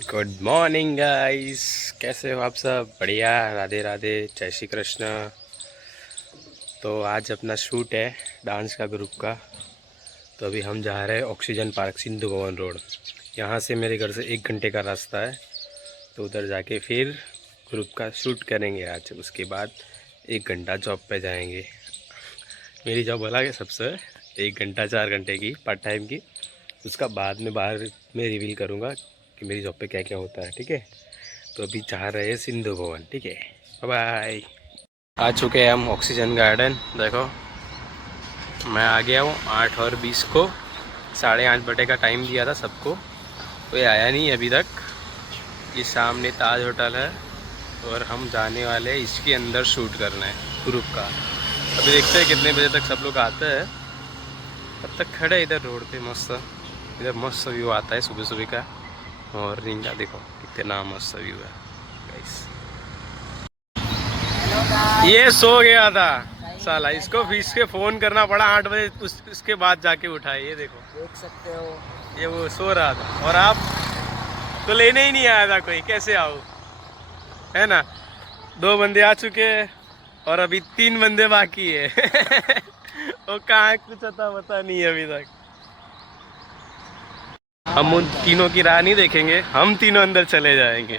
Good morning guys, कैसे हो आप सब? बढ़िया, राधे राधे, जय श्री कृष्ण। तो आज अपना शूट है डांस का ग्रुप का। तो अभी हम जा रहे हैं oxygen park, Sindhu Bhavan road. यहाँ से मेरे घर से 1 घंटे का रास्ता है। तो उधर जाके फिर ग्रुप का शूट करेंगे आज। उसके बाद 1 घंटा जॉब पे जाएंगे। मेरी जॉब अलग है सबसे, 1 घंटा 4 घंटे की पार्ट टाइम की। उसका बाद में बाहर में रिवील करूँगा कि मेरी जॉब पे क्या क्या होता है, ठीक है। तो अभी जा रहे हैं सिंधु भवन, ठीक है। बाय। आ चुके हैं हम ऑक्सीजन गार्डन। देखो मैं आ गया हूँ 8:20 को। 8:30 बजे का टाइम दिया था सबको, कोई आया नहीं अभी तक। ये सामने ताज होटल है और हम जाने वाले हैं इसके अंदर शूट करना है ग्रुप का। अभी देखते हैं कितने बजे तक सब लोग आते हैं। तब तक खड़े इधर रोड पे मस्त, इधर मस्त व्यू आता है सुबह सुबह का। मॉर्निंग का देखो कितना मस्त व्यू है गाइस। ये सो गया था साला, इसको फिर के फोन करना पड़ा 8 बजे, उसके बाद जाके उठाए। ये देखो, देख सकते हो ये वो सो रहा था। और आप तो लेने ही नहीं आया था कोई, कैसे आओ, है ना। 2 बंदे आ चुके हैं और अभी 3 बंदे बाकी है। वो कहाँ कुछ पता नहीं है अभी तक। हम उन तीनों की राह नहीं देखेंगे, हम तीनों अंदर चले जाएंगे।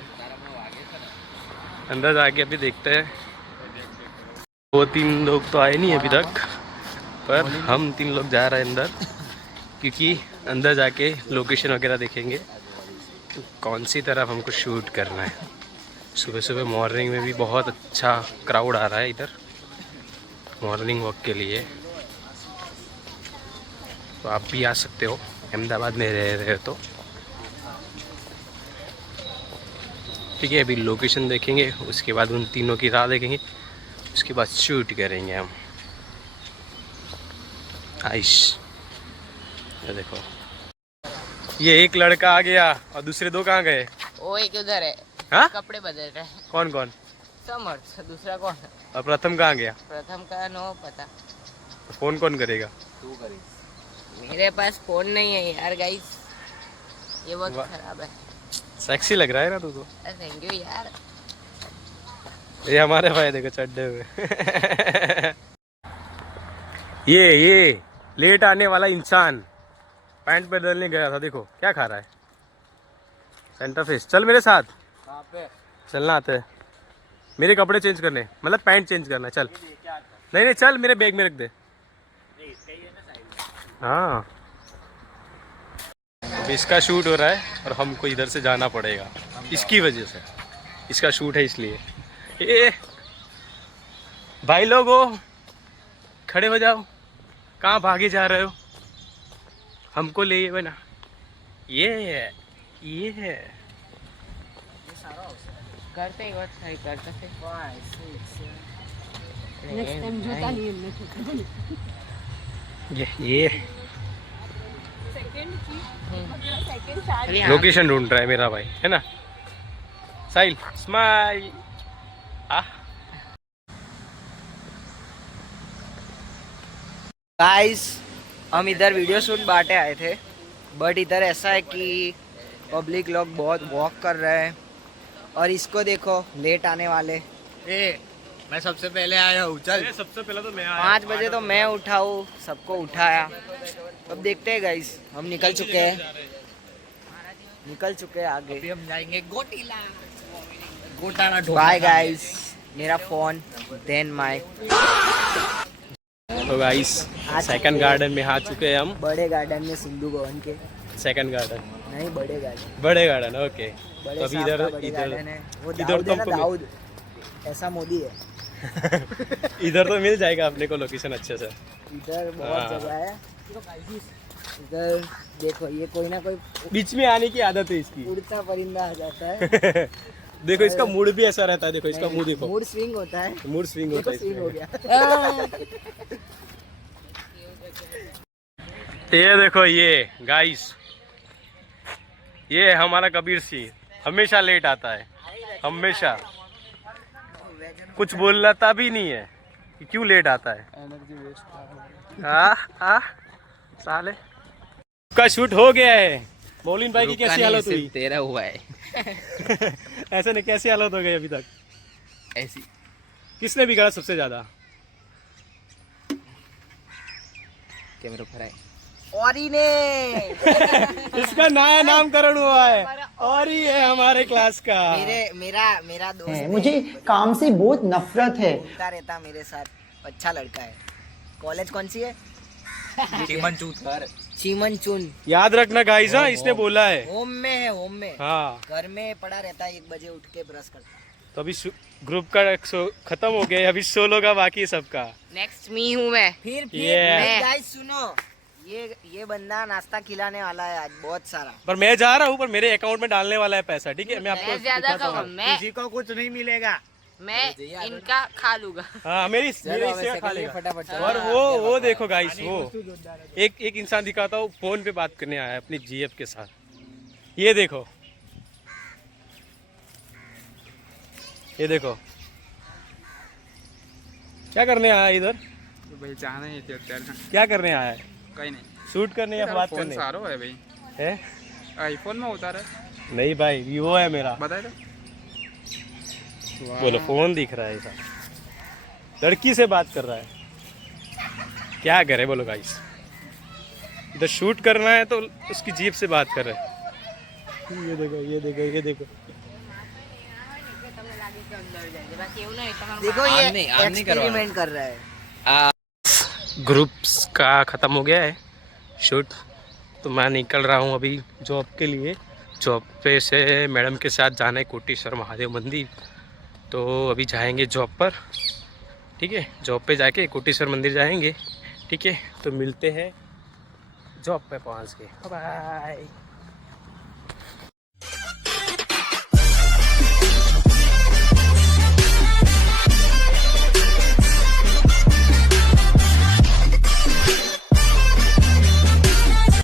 अंदर जाके अभी देखते हैं। 2-3 लोग तो आए नहीं अभी तक, पर हम 3 लोग जा रहे हैं अंदर, क्योंकि अंदर जाके लोकेशन वगैरह देखेंगे तो कौन सी तरफ हमको शूट करना है। सुबह सुबह मॉर्निंग में भी बहुत अच्छा क्राउड आ रहा है इधर मॉर्निंग वॉक के लिए। तो आप भी आ सकते हो, अहमदाबाद में रह रहे हो तो। ठीक है, अभी लोकेशन देखेंगे, उसके बाद उन तीनों की राह देखेंगे, उसके बाद शूट करेंगे हम। आइश, ये देखो, ये एक लड़का आ गया और दूसरे 2 कहाँ गए? वो एक उधर है। हाँ, कपड़े बदल रहे हैं। कौन कौन? समर्थ, दूसरा कौन है? और प्रथम कहाँ गया? प्रथम का नो पता। तो फोन कौन करेगा? तू करेगी। मेरे पास फोन नहीं है यार गाइस, ये वक्त खराब है। सेक्सी लग रहा है ना तू तो। थैंक यू यार। ये हमारे भाई देखो चड्डे हुए। ये लेट आने वाला इंसान पैंट बदलने गया था, देखो क्या खा रहा है। सेंटर फेस, चल मेरे साथ। कहाँ पे? चलना आते है मेरे कपड़े चेंज करने, मतलब पैंट चेंज करना। चल नहीं नहीं, चल मेरे बैग में रख दे। हाँ, अब इसका शूट हो रहा है और हमको इधर से जाना पड़ेगा, इसकी वजह से। इसका शूट है इसलिए। ए भाई लोगो, खड़े हो जाओ, कहाँ भागे जा रहे हो? हमको ले बना। ये करते ही वक्त सही करते थे। नेक्स्ट टाइम जूता नहीं है। ये लोकेशन ढूंढ रहा है मेरा भाई, है ना। साहिल स्माइल। गाइस, हम इधर वीडियो शूट बांटे आए थे, बट इधर ऐसा है कि पब्लिक लोग बहुत वॉक कर रहे हैं। और इसको देखो, लेट आने वाले। मैं सबसे पहले आया हूँ। चल, सबसे पहले तो मैं आया। 5 बजे तो मैं उठाऊँ, सबको उठाया। अब देखते हैं गाइस, हम निकल चुके हैं आगे। अभी हम जाएंगे गोटीला। गोटाना बाय गाइस, मेरा फोन देन माय। तो गाइस, सेकंड गार्डन में आ चुके हैं हम। बड़े गार्डन में, सिंधु भवन के सेकंड गार्डन नहीं, बड़े गार्डन। बड़े गार्डन, ओके। बड़े तो अभी साहब इधर का बड़े गार्डन है। वो इधर दाऊद तो है ना, हमको दाऊद, ऐसा मोदी है। इधर तो मिल जाएगा अपने को लोकेशन अच्छे से। इधर बहुत जगह है। इधर देखो, ये कोई ना कोई बीच में आने की आदत है इसकी। उड़ता परिंदा आ जाता है। देखो इसका मूड भी ऐसा रहता है, देखो इसका मुंह देखो, मूड स्विंग होता है। मूड स्विंग होता है स्विंग हो इसमें। गया। ये देखो, ये गाइस, ये हमारा कबीर सिंह हमेशा लेट आता है, हमेशा। कुछ बोलता भी नहीं है कि क्यों लेट आता है। Energy waste. साले का शूट हो गया है। मौलिन भाई की कैसी हालत हुई? तेरा हुआ है ऐसे नहीं, कैसी हालत हो गई अभी तक? ऐसी। किसने बिगाड़ा सबसे ज्यादा? कैमरा पर है और ही ने इसका नया नामकरण हुआ है और ही है हमारे क्लास का। मेरा दोस्त है, मुझे काम से बहुत नफरत है। घूमता रहता मेरे साथ, अच्छा लड़का है। कॉलेज कौन सी है? चीमन चून। याद रखना गाइस, हाँ इसने बोला है। होम में है, होम में। हाँ घर में पड़ा रहता है, 1 बजे उठ के ब्रश करता है। तो अभी ग्रुप का खत्म हो गया, अभी सोलो का बाकी है सबका। नेक्स्ट मी हूँ मैं। फिर Yeah. गाइस सुनो, ये बंदा नाश्ता खिलाने वाला है आज बहुत सारा। पर मैं जा रहा हूँ, पर मेरे अकाउंट में डालने वाला है पैसा, ठीक है? मैं आपको मैं ज्यादा दिखाता हूँ। खाऊंगा, मैं किसी को कुछ नहीं मिलेगा। मैं इनका खा लूंगा। हाँ मेरी हिस्से खा लेगा। फटाफट और वो देखो गाइस, वो एक इंसान दिखाता हूँ, फोन पे बात करने आया है अपनी जीएफ के साथ। ये देखो, ये देखो क्या करने आया है इधर? भाई जाना ही थे અત્યારે क्या करने आया है? કઈ નહીં शूट करने या बात फोन करने? સારો है भाई है आईफोन में उतारा नहीं भाई, वीवो है मेरा। बताए तो बोलो, फोन दिख रहा है ऐसा, लड़की से बात कर रहा है, क्या करे बोलो गाइस? इधर शूट करना है तो उसकी जीप से बात कर रहे हैं। ये देखो, ये देखो, ये देखो। देखो ये एक्सपेरिमेंट कर रहा है। ग्रुप्स का ख़त्म हो गया है शूट, तो मैं निकल रहा हूँ अभी जॉब के लिए। जॉब पे से मैडम के साथ जाना है कोटेश्वर महादेव मंदिर, तो अभी जाएंगे जॉब पर, ठीक है? जॉब पे जाके कोटेश्वर मंदिर जाएंगे, ठीक है? तो मिलते हैं जॉब पे पहुँच के। बाय।